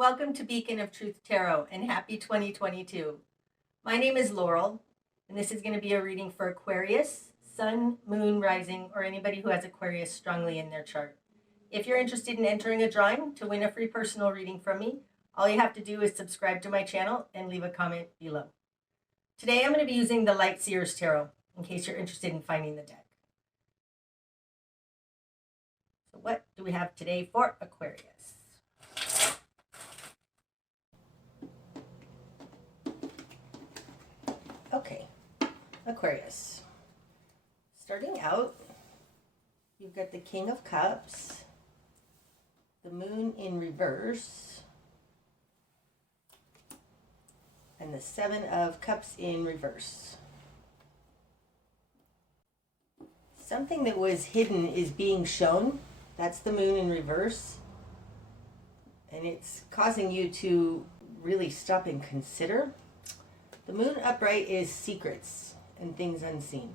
Welcome to Beacon of Truth Tarot and happy 2022. My name is Laurel, and this is going to be a reading for Aquarius, Sun, Moon, Rising, or anybody who has Aquarius strongly in their chart. If you're interested in entering a drawing to win a free personal reading from me, all you have to do is subscribe to my channel and leave a comment below. Today I'm going to be using the Lightseers Tarot, in case you're interested in finding the deck. So what do we have today for Aquarius? Okay, Aquarius. Starting out, you've got the King of Cups, the Moon in reverse, and the Seven of Cups in reverse. Something that was hidden is being shown. That's the Moon in reverse. And it's causing you to really stop and consider. The Moon upright is secrets and things unseen.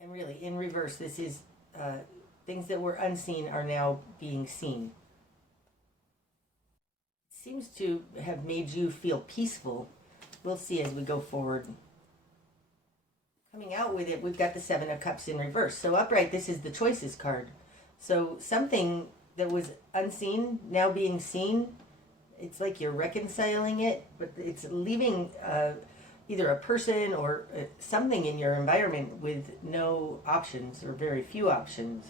And really, in reverse, this is things that were unseen are now being seen. It seems to have made you feel peaceful. We'll see as we go forward. Coming out with it, we've got the Seven of Cups in reverse. So upright, this is the Choices card. So something that was unseen, now being seen. It's like you're reconciling it, but it's leaving either a person or something in your environment with no options or very few options.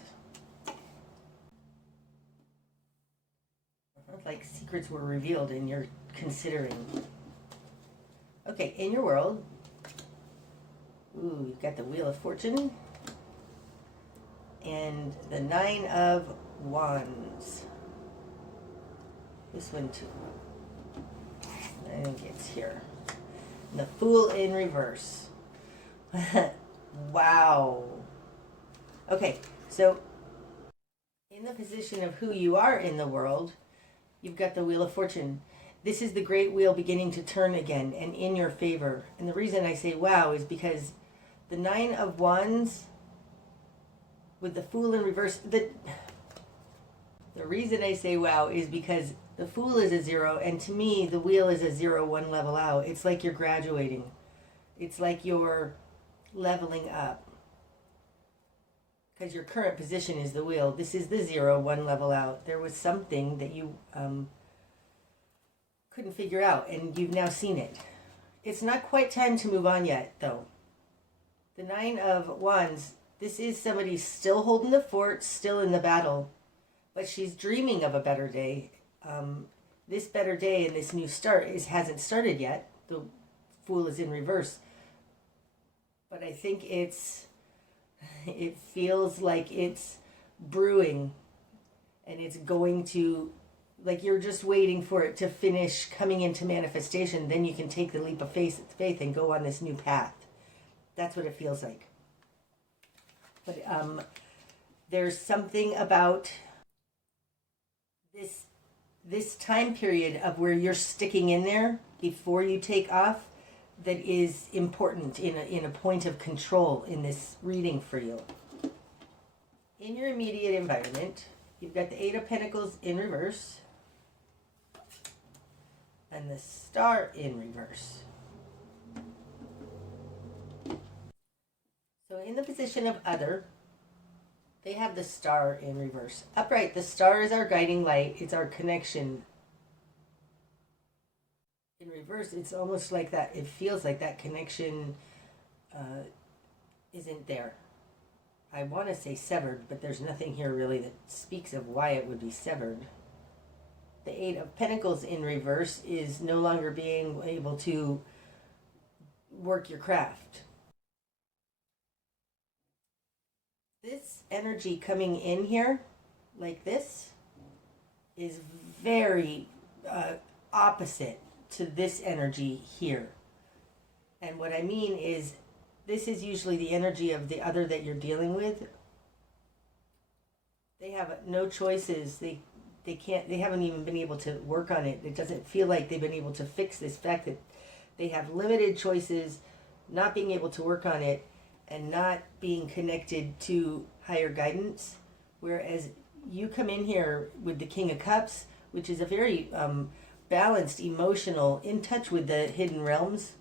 Like secrets were revealed and you're considering. Okay, in your world, you've got the Wheel of Fortune and the Nine of Wands. This one too. I think it's here. And the Fool in reverse. Wow. Okay, so in the position of who you are in the world, you've got the Wheel of Fortune. This is the great wheel beginning to turn again and in your favor. And the reason I say wow is because the Nine of Wands with the Fool in reverse, the reason I say wow is because the Fool is a 0, and to me, the Wheel is a 0, 1 level out. It's like you're graduating. It's like you're leveling up. Because your current position is the Wheel. This is the 0, 1 level out. There was something that you couldn't figure out, and you've now seen it. It's not quite time to move on yet, though. The Nine of Wands, this is somebody still holding the fort, still in the battle. But she's dreaming of a better day. This better day and this new start hasn't started yet. The Fool is in reverse. But I think it feels like it's brewing. And it's going to, like you're just waiting for it to finish coming into manifestation. Then you can take the leap of faith and go on this new path. That's what it feels like. But there's something about this time period of where you're sticking in there before you take off that is important in a point of control in this reading for you. In your immediate environment, you've got the Eight of Pentacles in reverse and the Star in reverse. So in the position of other, they have the Star in reverse. Upright, the Star is our guiding light. It's our connection. In reverse, it's almost like that. It feels like that connection isn't there. I want to say severed, but there's nothing here really that speaks of why it would be severed. The Eight of Pentacles in reverse is no longer being able to work your craft. This energy coming in here, like this, is very opposite to this energy here. And what I mean is, this is usually the energy of the other that you're dealing with. They have no choices. They haven't even been able to work on it. It doesn't feel like they've been able to fix this fact that they have limited choices, not being able to work on it, and not being connected to higher guidance. Whereas you come in here with the King of Cups, which is a very balanced, emotional, in touch with the hidden realms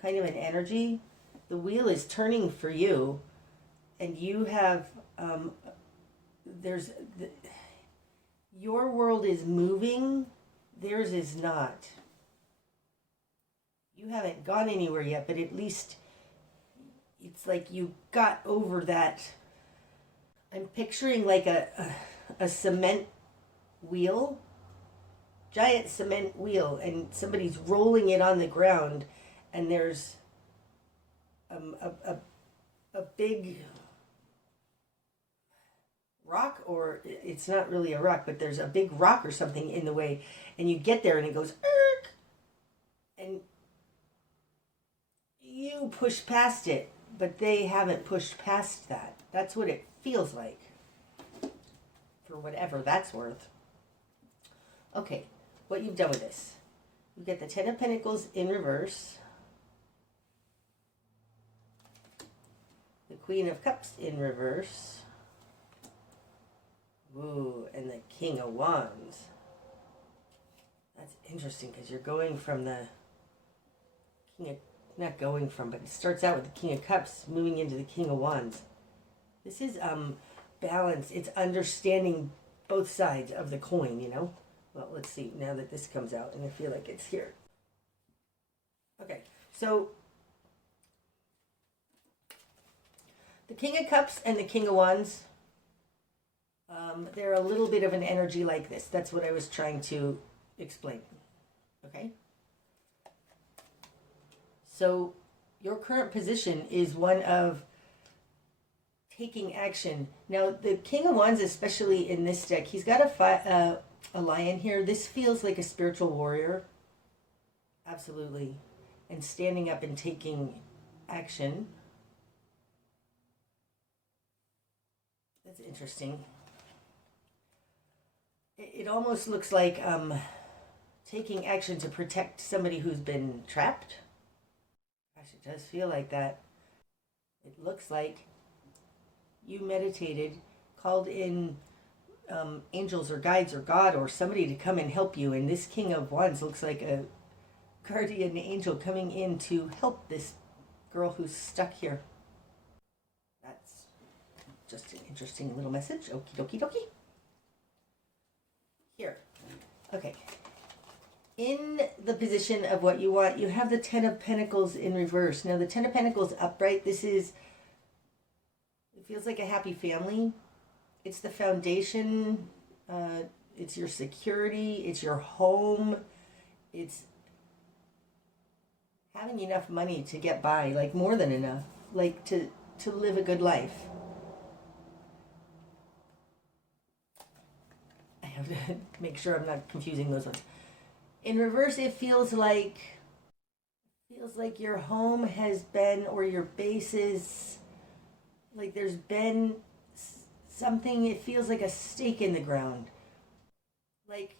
kind of an energy. The wheel is turning for you, and you have your world is moving, theirs is not. You haven't gone anywhere yet, but at least it's like you got over that. I'm picturing like a cement wheel, giant cement wheel, and somebody's rolling it on the ground, and there's a big rock, or it's not really a rock, but there's a big rock or something in the way, and you get there and it goes Erk! And you push past it, but they haven't pushed past that. That's what it feels like, for whatever that's worth. Okay, what you've done with this. You get the Ten of Pentacles in reverse, the Queen of Cups in reverse, ooh, and the King of Wands. That's interesting because you're going from the King of, not going from, but it starts out with the King of Cups moving into the King of Wands. This is balance. It's understanding both sides of the coin, you know? Well, let's see now that this comes out, and I feel like it's here. Okay, so the King of Cups and the King of Wands, they're a little bit of an energy like this. That's what I was trying to explain. Okay? So your current position is one of taking action. Now, the King of Wands, especially in this deck, he's got a lion here. This feels like a spiritual warrior. Absolutely. And standing up and taking action. That's interesting. It almost looks like taking action to protect somebody who's been trapped. Gosh, it does feel like that. It looks like you meditated, called in angels or guides or God or somebody to come and help you. And this King of Wands looks like a guardian angel coming in to help this girl who's stuck here. That's just an interesting little message. Okie dokie dokie. Here. Okay. In the position of what you want, you have the Ten of Pentacles in reverse. Now, the Ten of Pentacles upright, this is, it feels like a happy family. It's the foundation. It's your security. It's your home. It's having enough money to get by, like more than enough, like to live a good life. I have to make sure I'm not confusing those ones. In reverse, it feels like your home has been, or your base is, like there's been something, it feels like a stake in the ground. Like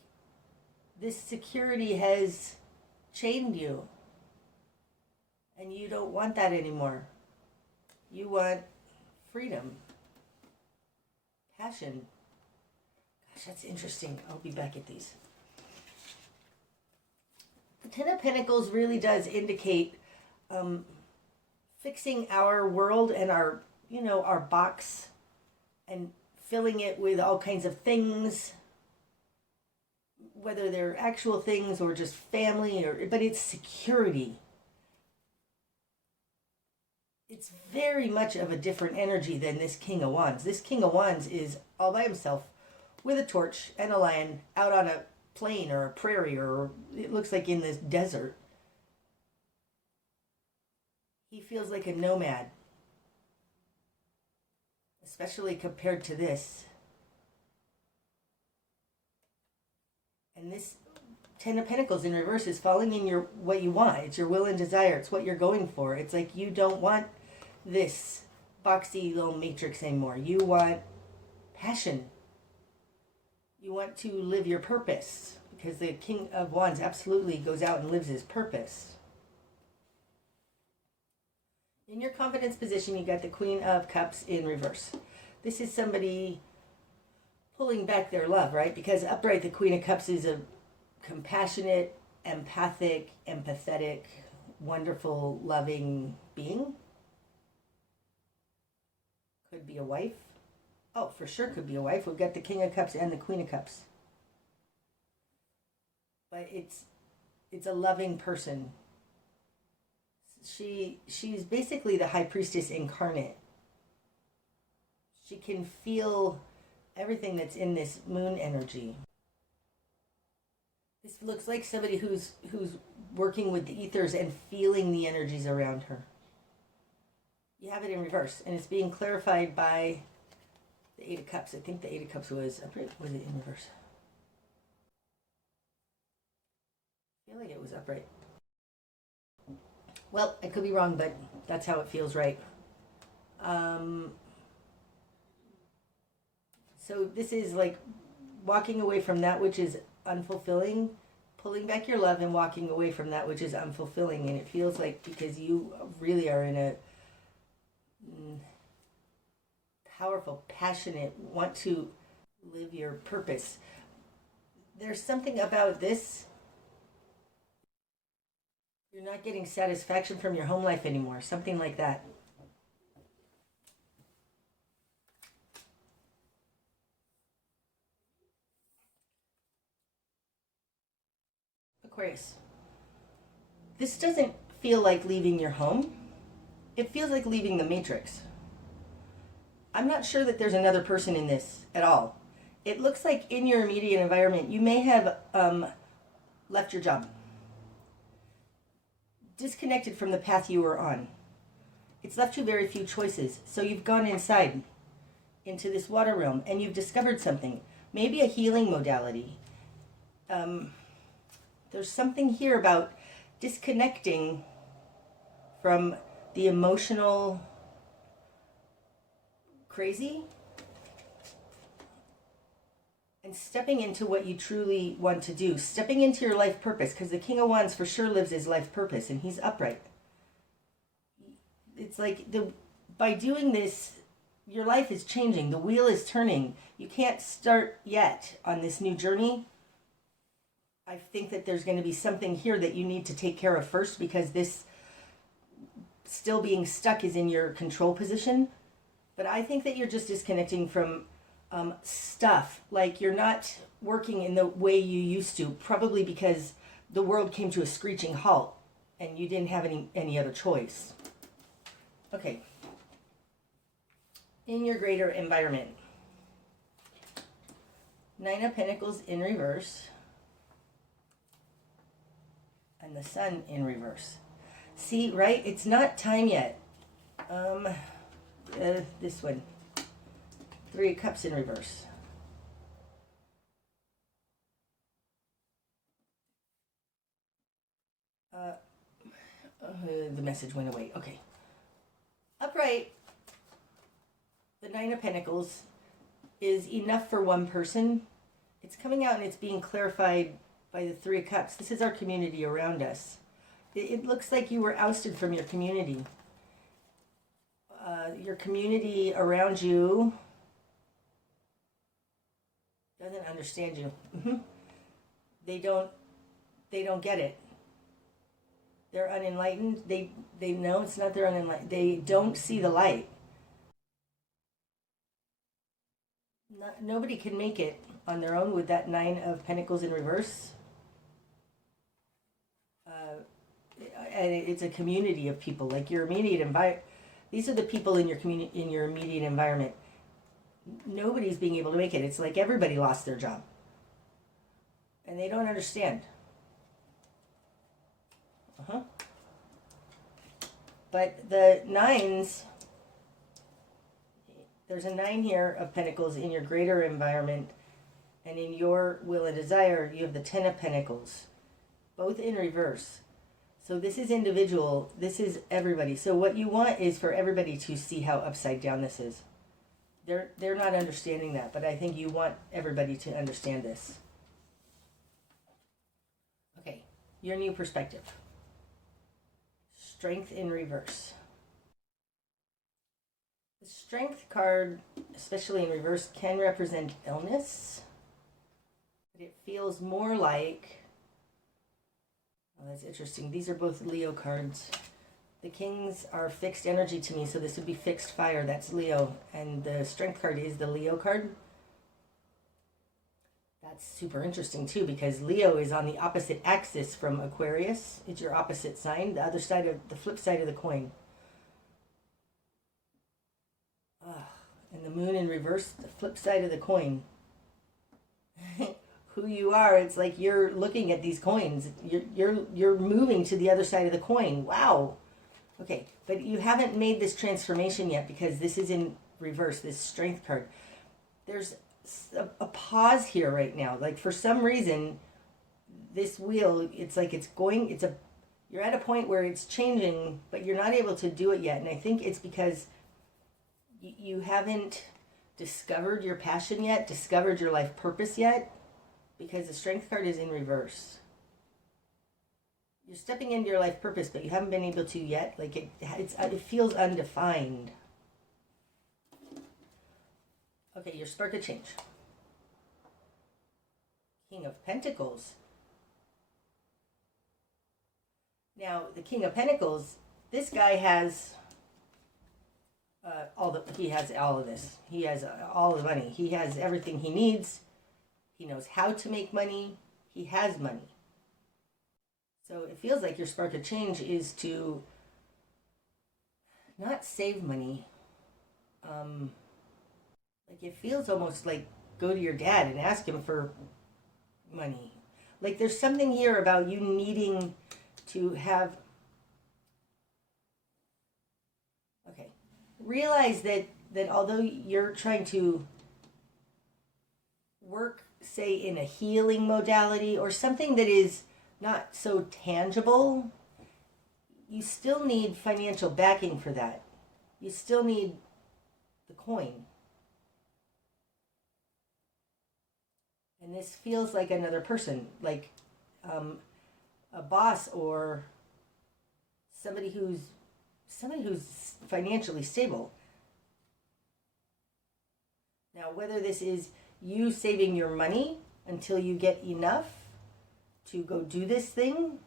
this security has chained you. And you don't want that anymore. You want freedom. Passion. Gosh, that's interesting. I'll be back at these. The Ten of Pentacles really does indicate fixing our world and our box and filling it with all kinds of things, whether they're actual things or just family, but it's security. It's very much of a different energy than this King of Wands. This King of Wands is all by himself with a torch and a lion out on a plain or a prairie, or it looks like in this desert. He feels like a nomad, especially compared to this. And this Ten of Pentacles in reverse is falling in what you want. It's your will and desire. It's what you're going for. It's like you don't want this boxy little matrix anymore. You want passion. You want to live your purpose, because the King of Wands absolutely goes out and lives his purpose. In your confidence position, you got the Queen of Cups in reverse. This is somebody pulling back their love, right? Because upright, the Queen of Cups is a compassionate, empathic, empathetic, wonderful, loving being. Could be a wife. Oh, for sure could be a wife. We've got the King of Cups and the Queen of Cups. But it's a loving person. She's basically the High Priestess incarnate. She can feel everything that's in this moon energy. This looks like somebody who's working with the ethers and feeling the energies around her. You have it in reverse, and it's being clarified by the Eight of Cups. I think the Eight of Cups was upright. Was it in reverse? I feel like it was upright. Well, I could be wrong, but that's how it feels right. So this is like walking away from that which is unfulfilling, pulling back your love and walking away from that which is unfulfilling. And it feels like because you really are in a powerful, passionate, want to live your purpose. There's something about this. You're not getting satisfaction from your home life anymore. Something like that. Aquarius. This doesn't feel like leaving your home. It feels like leaving the matrix. I'm not sure that there's another person in this at all. It looks like in your immediate environment, you may have left your job. Disconnected from the path you were on. It's left you very few choices. So you've gone inside into this water realm and you've discovered something. Maybe a healing modality. There's something here about disconnecting from the emotional crazy and stepping into what you truly want to do, stepping into your life purpose, because the King of Wands for sure lives his life purpose and he's upright. It's like by doing this, your life is changing. The wheel is turning. You can't start yet on this new journey. I think that there's going to be something here that you need to take care of first, because this still being stuck is in your control position. But I think that you're just disconnecting from stuff. Like you're not working in the way you used to, probably because the world came to a screeching halt and you didn't have any other choice. Okay. In your greater environment. Nine of Pentacles in reverse. And the Sun in reverse. See, right? It's not time yet. This one. Three of Cups in reverse. The message went away. Okay. Upright, the Nine of Pentacles is enough for one person. It's coming out and it's being clarified by the Three of Cups. This is our community around us. It looks like you were ousted from your community. Your community around you doesn't understand you. They don't get it. They're unenlightened. They know it's not their unenlightened. They don't see the light. Nobody can make it on their own with that Nine of Pentacles in reverse. And it's a community of people, like your immediate environment. These are the people in your community, in your immediate environment. Nobody's being able to make it. It's like everybody lost their job. And they don't understand. But the nines, there's a nine here of Pentacles in your greater environment, and in your will and desire, you have the Ten of Pentacles, both in reverse. So this is individual, this is everybody. So what you want is for everybody to see how upside down this is. They're not understanding that, but I think you want everybody to understand this. Okay, your new perspective. Strength in reverse. The Strength card, especially in reverse, can represent illness. But it feels more like, oh, that's interesting. These are both Leo cards. The kings are fixed energy to me, so this would be fixed fire. That's Leo. And the strength card is the Leo card. That's super interesting too, because Leo is on the opposite axis from Aquarius. It's your opposite sign, the other side of the flip side of the coin. And the moon in reverse, the flip side of the coin. Who you are, it's like you're looking at these coins. You're moving to the other side of the coin. Wow. Okay, but you haven't made this transformation yet because this is in reverse, this strength card. There's a pause here right now. Like for some reason, this wheel, it's like you're at a point where it's changing, but you're not able to do it yet. And I think it's because you haven't discovered your passion yet, discovered your life purpose yet, because the strength card is in reverse. You're stepping into your life purpose, but you haven't been able to yet. Like it feels undefined. Okay, your spark of change. King of Pentacles. Now, the King of Pentacles, this guy has he has all of this. He has all the money. He has everything he needs. He knows how to make money. He has money. So it feels like your spark of change is to not save money. Like it feels almost like go to your dad and ask him for money. Like there's something here about you needing to have. Okay. Realize that although you're trying to work, say, in a healing modality or something that is not so tangible, you still need financial backing for that. You still need the coin. And this feels like another person, like a boss or somebody who's financially stable. Now, whether this is you saving your money until you get enough to go do this thing,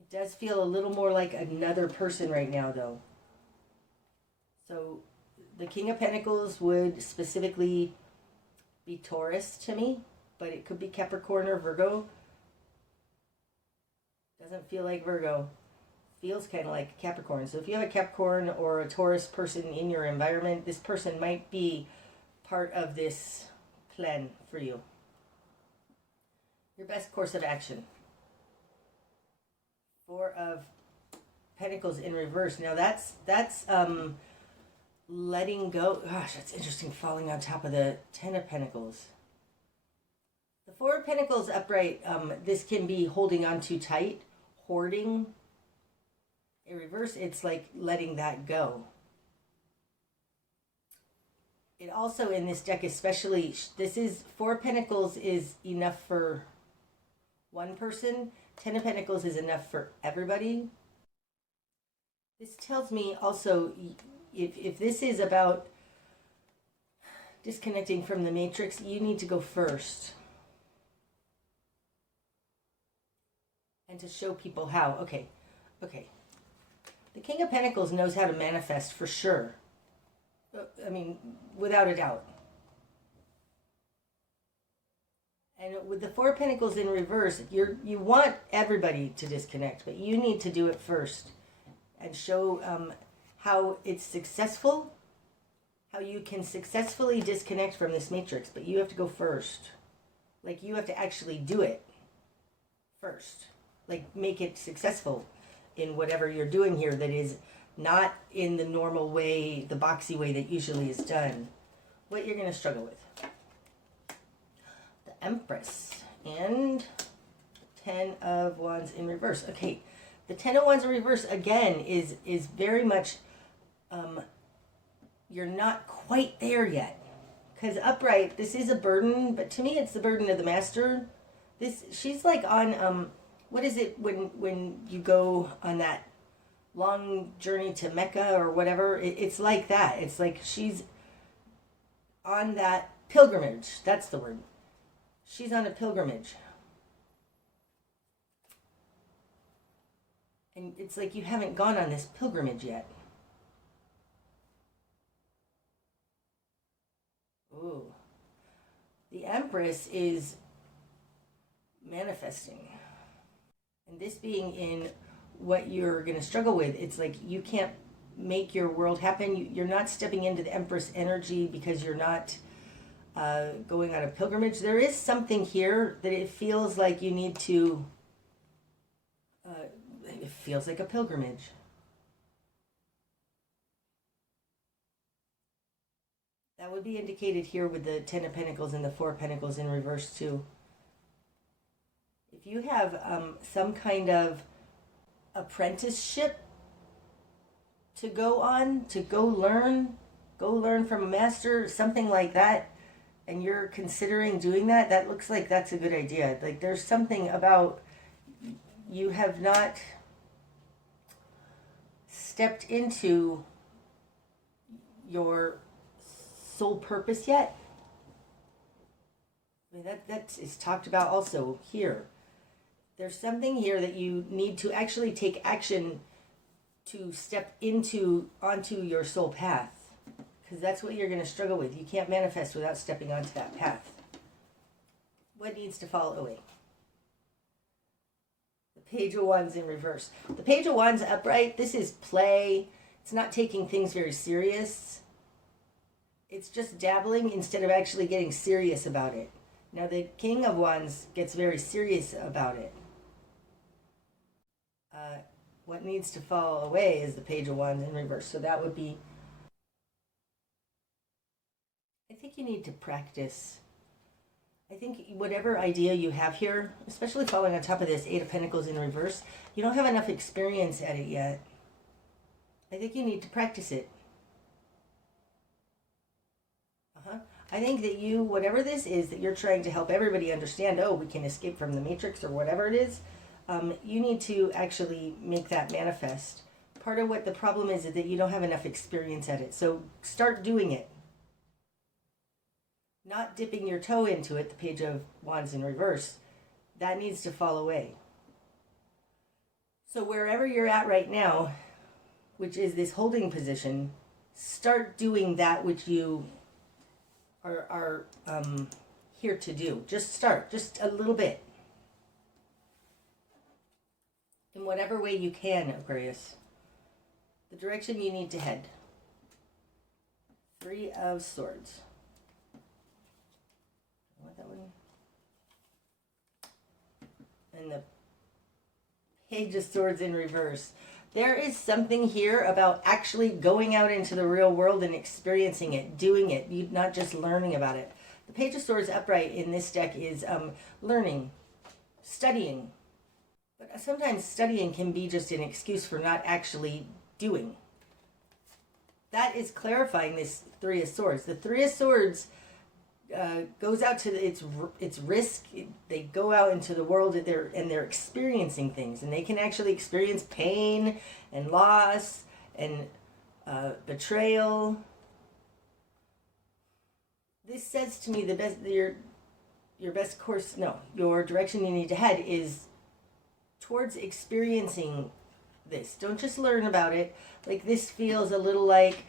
it does feel a little more like another person right now, though. So the King of Pentacles would specifically be Taurus to me, but it could be Capricorn or Virgo. Doesn't feel like Virgo. Feels kind of like Capricorn. So if you have a Capricorn or a Taurus person in your environment, this person might be part of this plan for you. Your best course of action. Four of Pentacles in reverse. Now that's letting go. Gosh, that's interesting, falling on top of the Ten of Pentacles. The Four of Pentacles upright, this can be holding on too tight, hoarding. In reverse, it's like letting that go. It also, in this deck especially, this is Four of Pentacles is enough for one person. Ten of Pentacles is enough for everybody. This tells me also, if this is about disconnecting from the matrix, you need to go first. And to show people how. Okay. The King of Pentacles knows how to manifest for sure. I mean, without a doubt. And with the Four of Pentacles in reverse, you want everybody to disconnect, but you need to do it first and show how it's successful, how you can successfully disconnect from this matrix, but you have to go first. Like, you have to actually do it first. Like, make it successful in whatever you're doing here that is not in the normal way, the boxy way that usually is done. What you're going to struggle with. The Empress and Ten of Wands in reverse. Okay, the Ten of Wands in reverse, again, is very much, you're not quite there yet. Because upright, this is a burden, but to me it's the burden of the Master. She's like on, what is it when you go on that long journey to Mecca or whatever. It's like that. It's like she's on that pilgrimage. That's the word. She's on a pilgrimage. And it's like you haven't gone on this pilgrimage yet. Ooh. The Empress is manifesting. And this being in what you're going to struggle with, it's like you can't make your world happen. You're not stepping into the Empress energy because you're not going on a pilgrimage. There is something here that it feels like you need to, it feels like a pilgrimage. That would be indicated here with the Ten of Pentacles and the Four of Pentacles in reverse too. If you have some kind of apprenticeship to go on, to go learn from a master, something like that, and you're considering doing that, that looks like that's a good idea. Like there's something about you have not stepped into your soul purpose yet. I mean, that is talked about also here. There's something here that you need to actually take action to step onto your soul path, because that's what you're going to struggle with. You can't manifest without stepping onto that path. What needs to fall away? The Page of Wands in reverse. The Page of Wands upright, this is play. It's not taking things very serious. It's just dabbling instead of actually getting serious about it. Now the King of Wands gets very serious about it. What needs to fall away is the Page of Wands in reverse. So that would be, I think you need to practice. I think whatever idea you have here, especially falling on top of this Eight of Pentacles in reverse, you don't have enough experience at it yet. I think you need to practice it. I think that you, whatever this is that you're trying to help everybody understand, oh, we can escape from the matrix or whatever it is, you need to actually make that manifest. Part of what the problem is that you don't have enough experience at it. So start doing it. Not dipping your toe into it, the Page of Wands in reverse. That needs to fall away. So wherever you're at right now, which is this holding position, start doing that which you are here to do. Just start, just a little bit. In whatever way you can, Aquarius. The direction you need to head. Three of Swords. I want that one. And the Page of Swords in reverse. There is something here about actually going out into the real world and experiencing it, doing it, not just learning about it. The Page of Swords upright in this deck is learning, studying. But sometimes studying can be just an excuse for not actually doing. That is clarifying this Three of Swords. The Three of Swords goes out to its risk. They go out into the world and they're experiencing things, and they can actually experience pain and loss and betrayal. This says to me your best course, no, your direction you need to head is towards experiencing this. Don't just learn about it. Like this feels a little like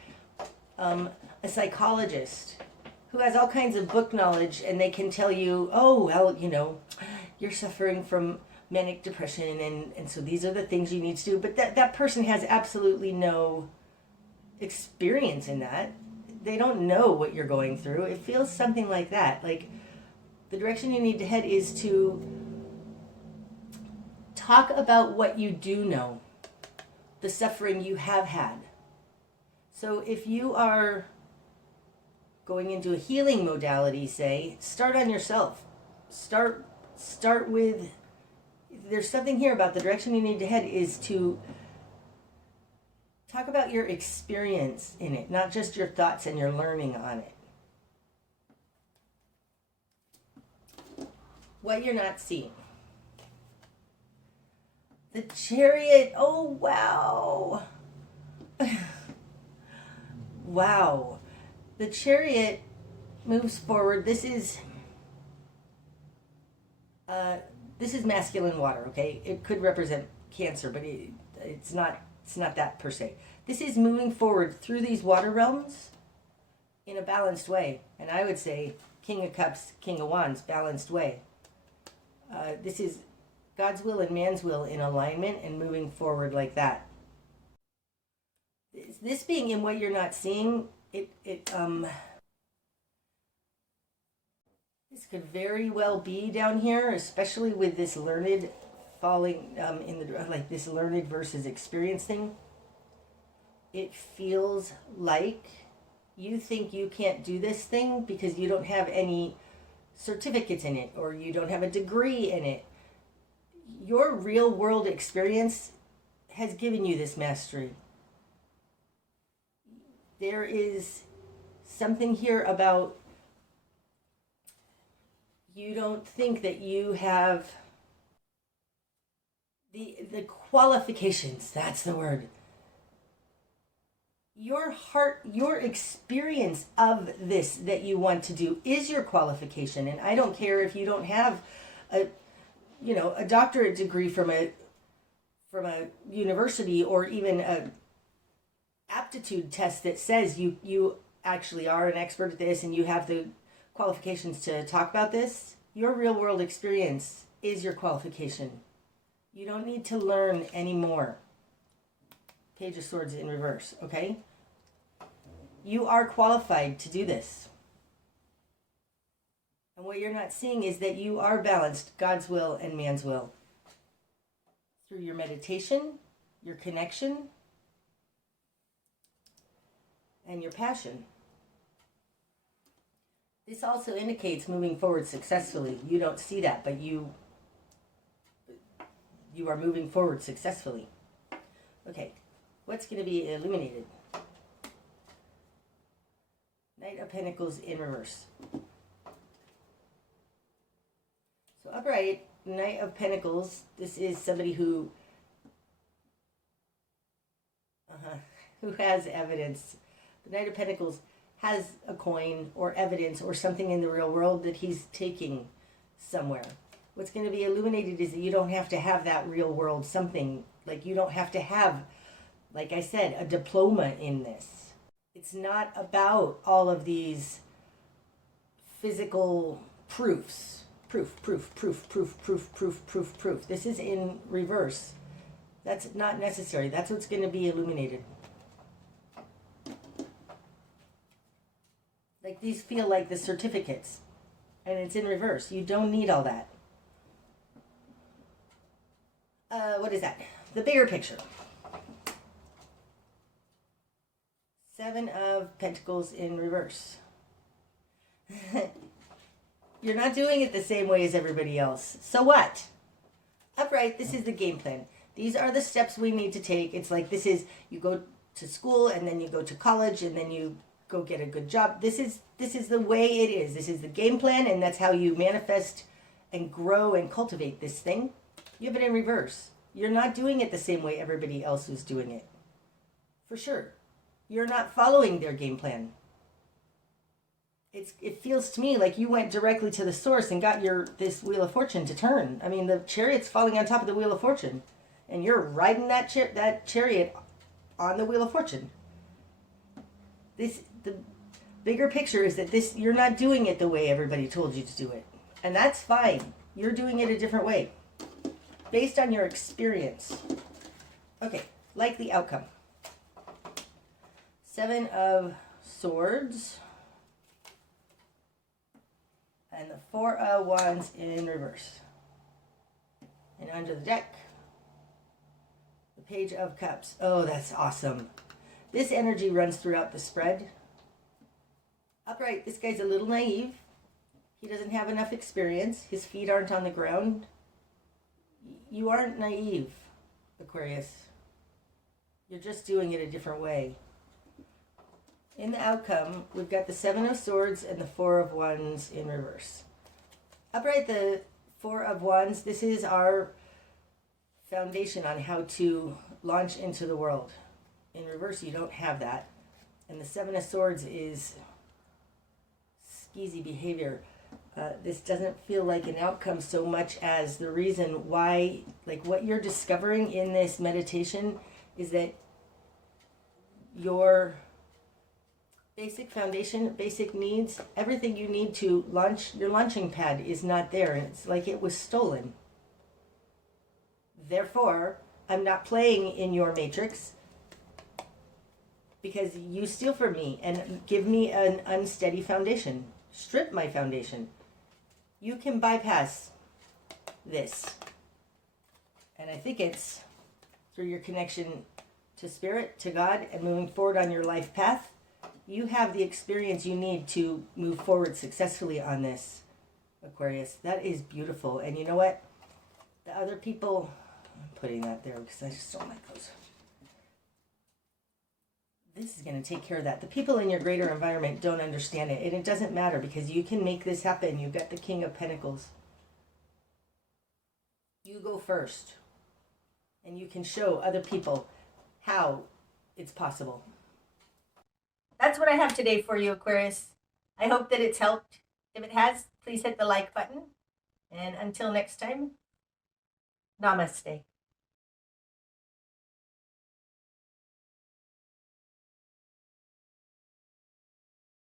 a psychologist who has all kinds of book knowledge, and they can tell you, oh, well, you know, you're suffering from manic depression, and so these are the things you need to do. But that person has absolutely no experience in that. They don't know what you're going through. It feels something like that. Like the direction you need to head is to talk about what you do know, the suffering you have had. So if you are going into a healing modality, say, start on yourself. Start with, there's something here about the direction you need to head is to talk about your experience in it, not just your thoughts and your learning on it. What you're not seeing. The Chariot. Oh, wow. Wow. The Chariot moves forward. This is masculine water, okay? It could represent Cancer, but it's not that per se. This is moving forward through these water realms in a balanced way. And I would say King of Cups, King of Wands, balanced way. This is God's will and man's will in alignment and moving forward like that. This being in what you're not seeing, this could very well be down here, especially with this learned falling in the, like this learned versus experience thing. It feels like you think you can't do this thing because you don't have any certificates in it or you don't have a degree in it. Your real world experience has given you this mastery. There is something here about you don't think that you have the qualifications. That's the word. Your heart, your experience of this that you want to do is your qualification. And I don't care if you don't have a doctorate degree from a university or even a aptitude test that says you actually are an expert at this and you have the qualifications to talk about this. Your real world experience is your qualification. You don't need to learn anymore. Page of Swords in reverse, okay? You are qualified to do this. And what you're not seeing is that you are balanced, God's will and man's will. Through your meditation, your connection, and your passion. This also indicates moving forward successfully. You don't see that, but you are moving forward successfully. Okay, what's going to be illuminated? Knight of Pentacles in reverse. So upright, Knight of Pentacles, this is somebody who has evidence. The Knight of Pentacles has a coin or evidence or something in the real world that he's taking somewhere. What's going to be illuminated is that you don't have to have that real world something. Like you don't have to have, like I said, a diploma in this. It's not about all of these physical proofs. Proof. This is in reverse. That's not necessary. That's what's going to be illuminated. Like these feel like the certificates. And it's in reverse. You don't need all that. What is that? The bigger picture. Seven of Pentacles in reverse. You're not doing it the same way as everybody else. So what? Upright, this is the game plan. These are the steps we need to take. It's like this is, you go to school and then you go to college and then you go get a good job. This is the way it is. This is the game plan, and that's how you manifest and grow and cultivate this thing. You have it in reverse. You're not doing it the same way everybody else is doing it. For sure. You're not following their game plan. It feels to me like you went directly to the source and got this Wheel of Fortune to turn. I mean, the chariot's falling on top of the Wheel of Fortune, and you're riding that chariot on the Wheel of Fortune. The bigger picture is that you're not doing it the way everybody told you to do it, and that's fine. You're doing it a different way, based on your experience. Okay, likely outcome. Seven of Swords. And the Four of Wands in reverse. And under the deck, the Page of Cups. Oh, that's awesome. This energy runs throughout the spread. Upright, this guy's a little naive. He doesn't have enough experience. His feet aren't on the ground. You aren't naive, Aquarius. You're just doing it a different way. In the outcome, we've got the Seven of Swords and the Four of Wands in reverse. Upright, the Four of Wands, this is our foundation on how to launch into the world. In reverse, you don't have that. And the Seven of Swords is skeezy behavior. This doesn't feel like an outcome so much as the reason why, like what you're discovering in this meditation is that your basic foundation, basic needs, everything you need to launch, your launching pad is not there. It's like it was stolen. Therefore, I'm not playing in your matrix because you steal from me and give me an unsteady foundation. Strip my foundation. You can bypass this. And I think it's through your connection to Spirit, to God, and moving forward on your life path. You have the experience you need to move forward successfully on this, Aquarius. That is beautiful. And you know what? The other people, I'm putting that there because I stole my clothes. This is going to take care of that. The people in your greater environment don't understand it. And it doesn't matter because you can make this happen. You've got the King of Pentacles. You go first. And you can show other people how it's possible. That's what I have today for you, Aquarius. I hope that it's helped. If it has, please hit the like button. And until next time, namaste.